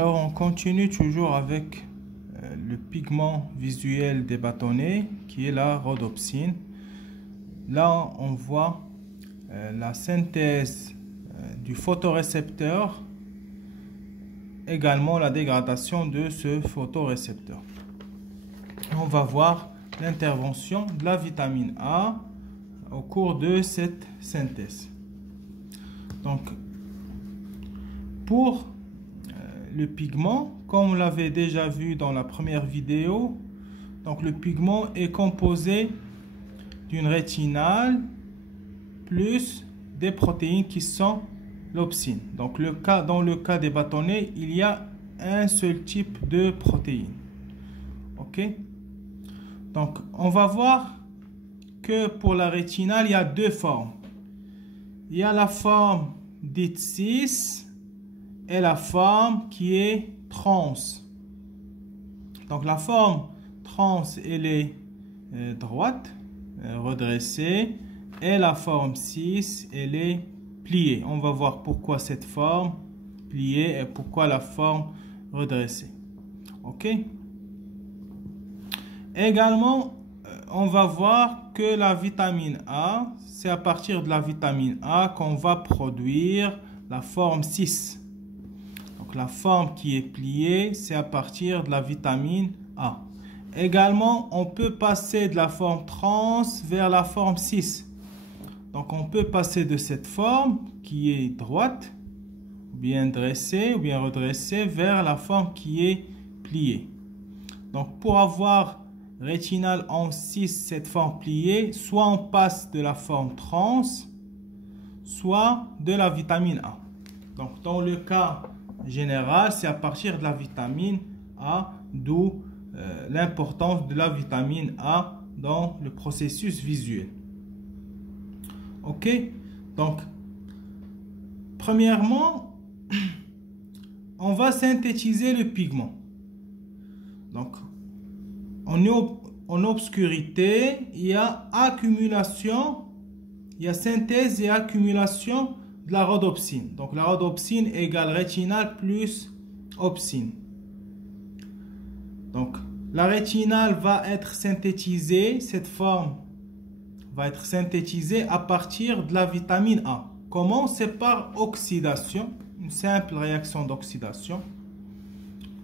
Alors on continue toujours avec le pigment visuel des bâtonnets qui est la rhodopsine. Là on voit la synthèse du photorécepteur, également la dégradation de ce photorécepteur. On va voir l'intervention de la vitamine A au cours de cette synthèse. Donc pour le pigment, comme on l'avait déjà vu dans la première vidéo, donc le pigment est composé d'une rétinale plus des protéines qui sont l'opsine. Donc dans le cas des bâtonnets, il y a un seul type de protéine. Ok? Donc on va voir que pour la rétinale, il y a deux formes. Il y a la forme dite cis et la forme qui est trans. Donc la forme trans, elle est droite, redressée, et la forme cis, elle est pliée. On va voir pourquoi cette forme pliée et pourquoi la forme redressée. Ok? Également, on va voir que la vitamine A, c'est à partir de la vitamine A qu'on va produire la forme cis. Donc la forme qui est pliée, c'est à partir de la vitamine A. Également, on peut passer de la forme trans vers la forme cis. Donc on peut passer de cette forme qui est droite, ou bien dressée, ou bien redressée, vers la forme qui est pliée. Donc pour avoir rétinale en cis, cette forme pliée, soit on passe de la forme trans, soit de la vitamine A. Donc dans le cas général, c'est à partir de la vitamine A, d'où l'importance de la vitamine A dans le processus visuel. Ok? Donc, premièrement, on va synthétiser le pigment. Donc, on est en obscurité, il y a accumulation, il y a synthèse et accumulation de la rhodopsine. Donc la rhodopsine égale rétinale plus opsine. Donc la rétinale va être synthétisée, cette forme va être synthétisée à partir de la vitamine A. Comment? C'est par oxydation, une simple réaction d'oxydation.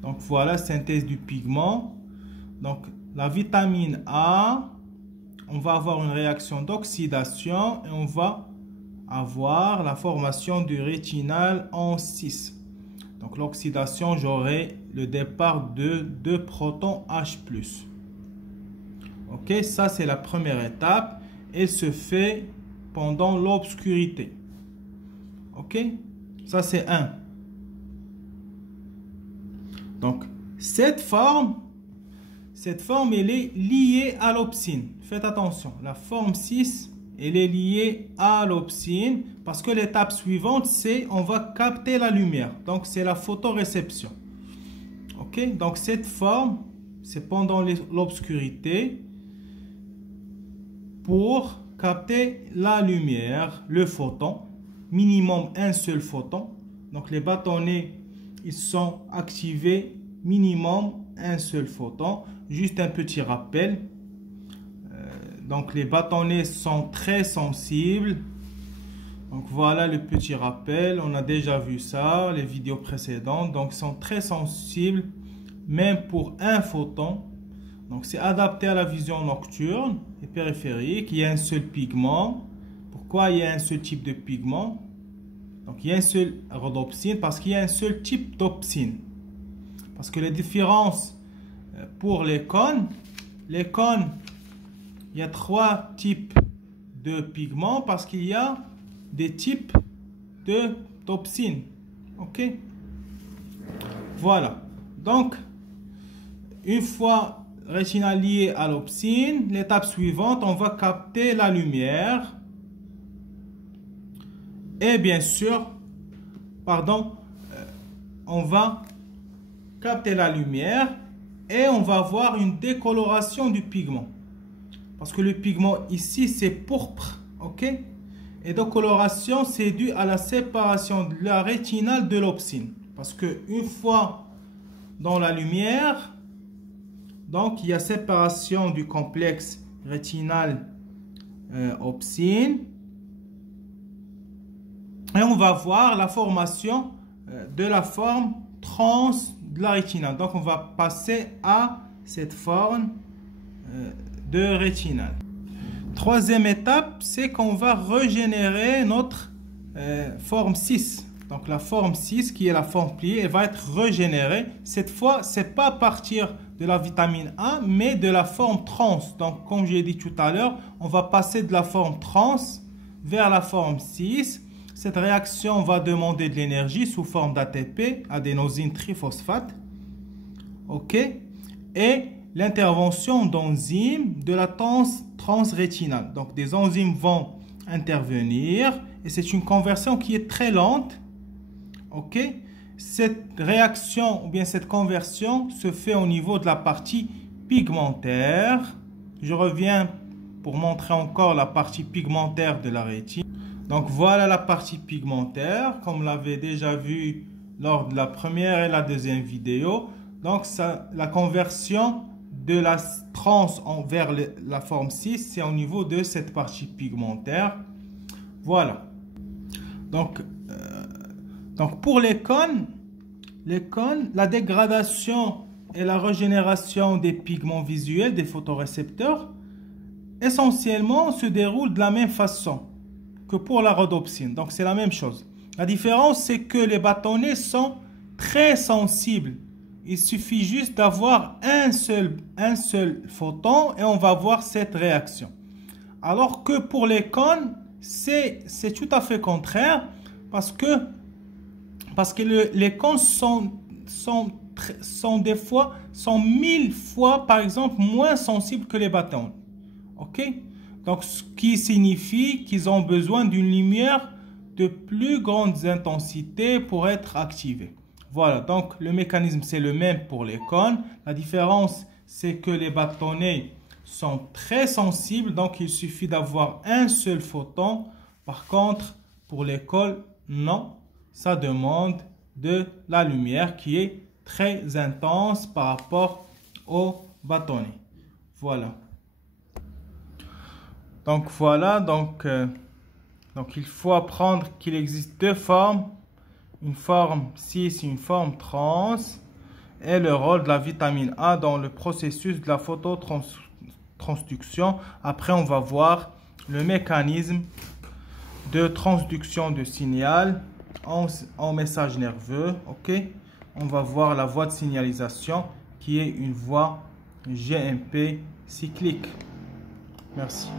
Donc voilà, synthèse du pigment. Donc la vitamine A, on va avoir une réaction d'oxydation et on va avoir la formation du rétinal en cis. Donc l'oxydation, j'aurai le départ de 2 protons H+. Ok, ça c'est la première étape. Elle se fait pendant l'obscurité. Ok, ça c'est 1. Donc cette forme, elle est liée à l'opsine. Faites attention, la forme 6, elle est liée à l'opsine parce que l'étape suivante, c'est on va capter la lumière. Donc, c'est la photoréception. Ok? Donc, cette forme, c'est pendant l'obscurité pour capter la lumière, le photon. Minimum un seul photon. Donc, les bâtonnets, ils sont activés minimum un seul photon. Juste un petit rappel. Donc les bâtonnets sont très sensibles. Donc voilà le petit rappel. On a déjà vu ça, les vidéos précédentes. Donc ils sont très sensibles, même pour un photon. Donc c'est adapté à la vision nocturne et périphérique. Il y a un seul pigment. Pourquoi il y a un seul type de pigment? Donc il y a un seul rhodopsine parce qu'il y a un seul type d'opsine. Parce que les différences pour les cônes, il y a 3 types de pigments parce qu'il y a des types d'opsine. Ok? Voilà. Donc, une fois rétinal lié à l'opsine, l'étape suivante, on va capter la lumière. Et bien sûr, on va capter la lumière et on va avoir une décoloration du pigment. Parce que le pigment ici, c'est pourpre. Ok? Et décoloration, c'est dû à la séparation de la rétinale de l'opsine. Parce que une fois dans la lumière, donc il y a séparation du complexe rétinal opsine. Et on va voir la formation de la forme trans de la rétinale. Donc on va passer à cette forme de rétinale. Troisième étape, c'est qu'on va régénérer notre forme 6. Donc la forme 6, qui est la forme pliée, elle va être régénérée. Cette fois, ce n'est pas à partir de la vitamine A, mais de la forme trans. Donc comme j'ai dit tout à l'heure, on va passer de la forme trans vers la forme 6. Cette réaction va demander de l'énergie sous forme d'ATP, adénosine triphosphate. OK? Et l'intervention d'enzymes de la transrétinale. Donc des enzymes vont intervenir et c'est une conversion qui est très lente. OK? Cette réaction ou bien cette conversion se fait au niveau de la partie pigmentaire. Je reviens pour montrer encore la partie pigmentaire de la rétine. Donc voilà la partie pigmentaire, comme on l'avait déjà vu lors de la première et la deuxième vidéo. Donc la conversion de la trans vers la forme 6, c'est au niveau de cette partie pigmentaire. Voilà. Donc pour les cônes, la dégradation et la régénération des pigments visuels des photorécepteurs essentiellement se déroulent de la même façon que pour la rhodopsine. Donc c'est la même chose. La différence, c'est que les bâtonnets sont très sensibles. Il suffit juste d'avoir un seul photon et on va voir cette réaction. Alors que pour les cônes, c'est tout à fait contraire parce que les cônes sont 1000 fois, par exemple, moins sensibles que les bâtonnets. OK? Donc, ce qui signifie qu'ils ont besoin d'une lumière de plus grande intensité pour être activés. Voilà, donc le mécanisme c'est le même pour les cônes. La différence c'est que les bâtonnets sont très sensibles, donc il suffit d'avoir un seul photon. Par contre, pour les cônes, non, ça demande de la lumière qui est très intense par rapport aux bâtonnets. Voilà. Donc voilà, donc il faut apprendre qu'il existe deux formes, une forme 6 et une forme trans, et le rôle de la vitamine A dans le processus de la phototransduction. Après, on va voir le mécanisme de transduction de signal en message nerveux. OK? On va voir la voie de signalisation qui est une voie GMP cyclique. Merci.